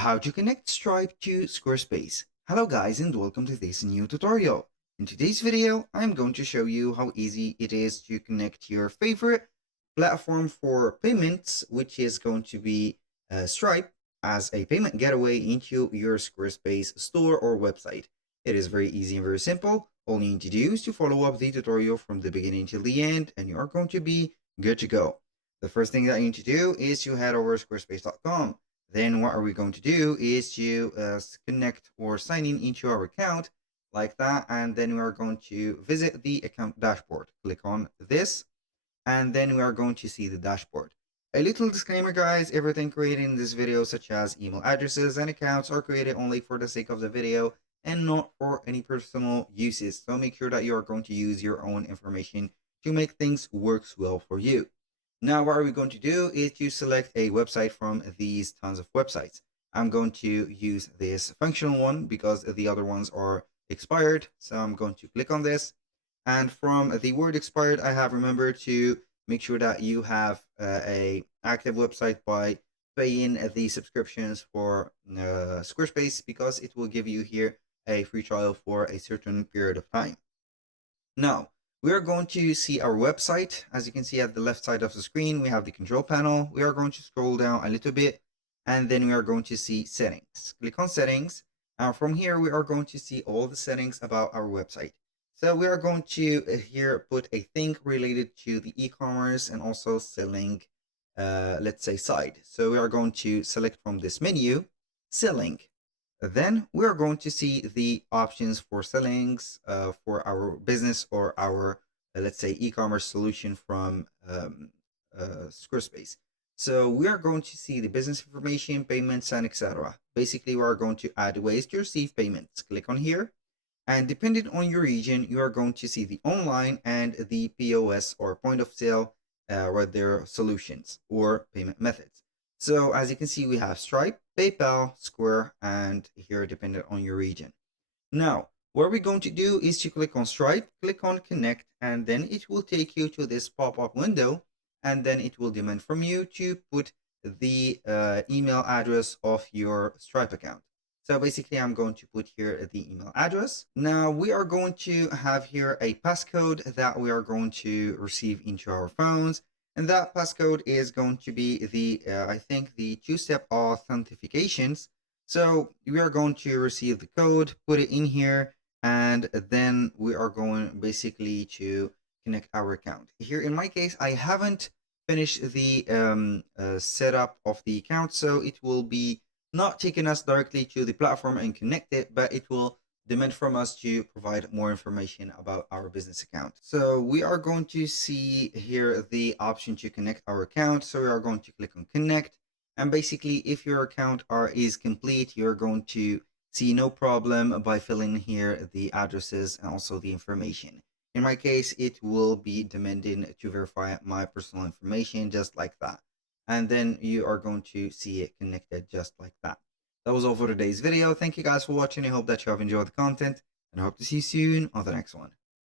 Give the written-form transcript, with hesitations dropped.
How to connect Stripe to Squarespace. Hello guys and welcome to this new tutorial. In today's video, I'm going to show you how easy it is to connect your favorite platform for payments, which is going to be Stripe, as a payment gateway into your Squarespace store or website. It is very easy and very simple. All you need to do is to follow up the tutorial from the beginning till the end and you are going to be good to go. The first thing that you need to do is to head over to squarespace.com. Then what are we going to do is to connect or sign in into our account like that. And then we are going to visit the account dashboard. Click on this and then we are going to see the dashboard. A little disclaimer guys, everything created in this video such as email addresses and accounts are created only for the sake of the video and not for any personal uses. So make sure that you are going to use your own information to make things work well for you. Now, what are we going to do is to select a website from these tons of websites. I'm going to use this functional one because the other ones are expired. So I'm going to click on this. And from the word expired, I have remembered to make sure that you have a active website by paying the subscriptions for Squarespace, because it will give you here a free trial for a certain period of time. Now, we are going to see our website. As you can see at the left side of the screen, we have the control panel. We are going to scroll down a little bit and then we are going to see settings. Click on settings. Now from here, we are going to see all the settings about our website. So we are going to here put a thing related to the e-commerce and also selling, let's say side. So we are going to select from this menu, selling. Then we are going to see the options for sellings for our business or our, let's say, e-commerce solution from Squarespace. So we are going to see the business information, payments, and etc. Basically, we are going to add ways to receive payments. Click on here. And depending on your region, you are going to see the online and the POS or point of sale with their solutions or payment methods. So as you can see, we have Stripe, PayPal, Square, and here depending on your region. Now, what we're going to do is to click on Stripe, click on Connect, and then it will take you to this pop-up window, and then it will demand from you to put the email address of your Stripe account. So basically, I'm going to put here the email address. Now we are going to have here a passcode that we are going to receive into our phones. And that passcode is going to be the, I think, the two-step authentications. So we are going to receive the code, put it in here, and then we are going basically to connect our account. Here in my case, I haven't finished the setup of the account, so it will be not taking us directly to the platform and connect it, but it will demand from us to provide more information about our business account. So we are going to see here the option to connect our account. So we are going to click on connect. And basically, if your account is complete, you're going to see no problem by filling here the addresses and also the information. In my case, it will be demanding to verify my personal information just like that. And then you are going to see it connected just like that. That was all for today's video. Thank you guys for watching. I hope that you have enjoyed the content and I hope to see you soon on the next one.